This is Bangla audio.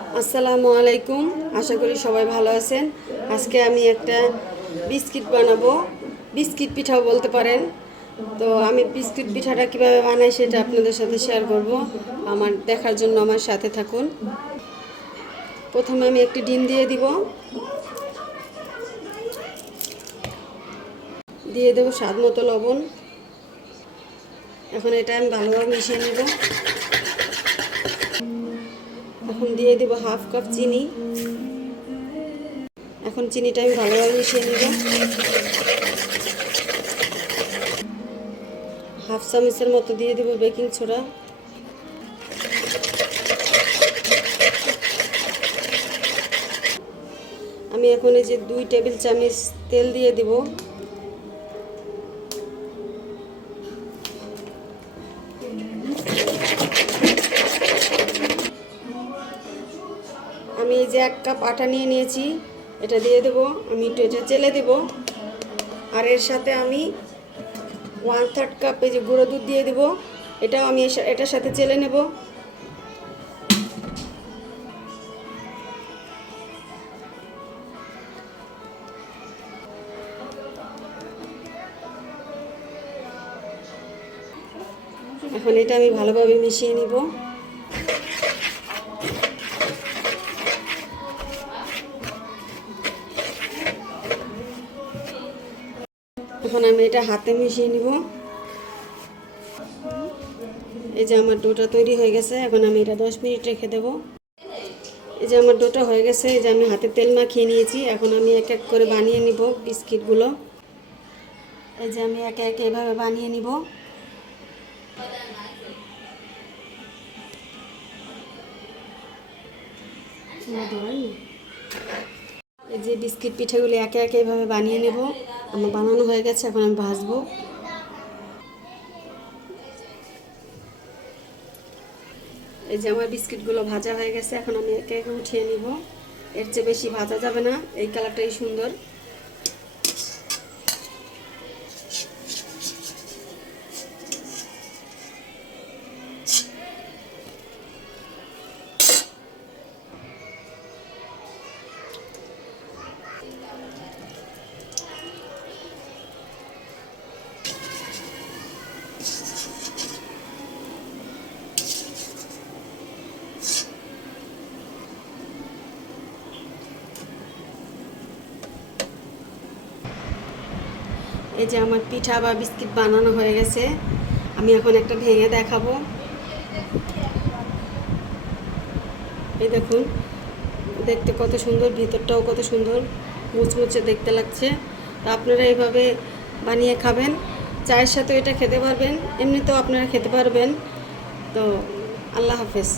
আসসালামু আলাইকুম। আশা করি সবাই ভালো আছেন। আজকে আমি একটা বিস্কিট বানাবো, বিস্কিট পিঠাও বলতে পারেন। তো আমি বিস্কিট পিঠাটা কিভাবে বানাই সেটা আপনাদের সাথে শেয়ার করব। আমার দেখার জন্য আমার সাথে থাকুন। প্রথমে আমি একটি ডিম দিয়ে দিব, দিয়ে দেবো স্বাদ মতো লবণ। এখন এটা আমি ভালোভাবে মিশিয়ে নেব। এখন দিয়ে দেবো হাফ কাপ চিনি। এখন চিনিটা আমি ভালোভাবে মিশিয়ে নেব। হাফ চামচের মতো দিয়ে দেবো বেকিং সোডা। আমি এখন এই যে 2 টেবিল চামচ তেল দিয়ে দিব। আমি এই যে 1 কাপ আটা নিয়ে নিয়েছি, এটা দিয়ে দেব। আমি একটু এটা চেলে দেব। আর এর সাথে আমি 1/3 কাপ এই যে গুঁড়ো দুধ দিয়ে দেব। এটাও আমি এটার সাথে চেলে নেব। এখন এটা আমি ভালোভাবে মিশিয়ে নিব। এখন আমি এটা হাতে মিশিয়ে নিব। এই যে আমার ডোটা তৈরি হয়ে গেছে। এখন আমি এটা 10 মিনিট রেখে দেব। এই যে আমার ডোটা হয়ে গেছে। এই যে আমি হাতে তেল মাখিয়ে নিয়েছি। এখন আমি এক এক করে বানিয়ে নিব বিস্কিটগুলো। এই যে আমি একে একে এভাবে বানিয়ে নিব। এই যে বিস্কিট পিঠাগুলি একে একে এভাবে বানিয়ে নেব। আমার বানানো হয়ে গেছে। এখন আমি ভাজবো। এই যে আমার বিস্কিটগুলো ভাজা হয়ে গেছে। এখন আমি একে একে উঠিয়ে নিব। এর চেয়ে বেশি ভাজা যাবে না, এই কালারটাই সুন্দর। এই যে আমার পিঠা বা বিস্কিট বানানো হয়ে গেছে। আমি এখন একটা ভেঙে দেখাবো। এই দেখুন, দেখতে কত সুন্দর, ভিতরটাও কত সুন্দর মুচমুচে দেখতে লাগছে। তো আপনারা এইভাবে বানিয়ে খাবেন। চায়ের সাথে এটা খেতে পারবেন, এমনিতেও আপনারা খেতে পারবেন। তো আল্লাহ হাফেজ।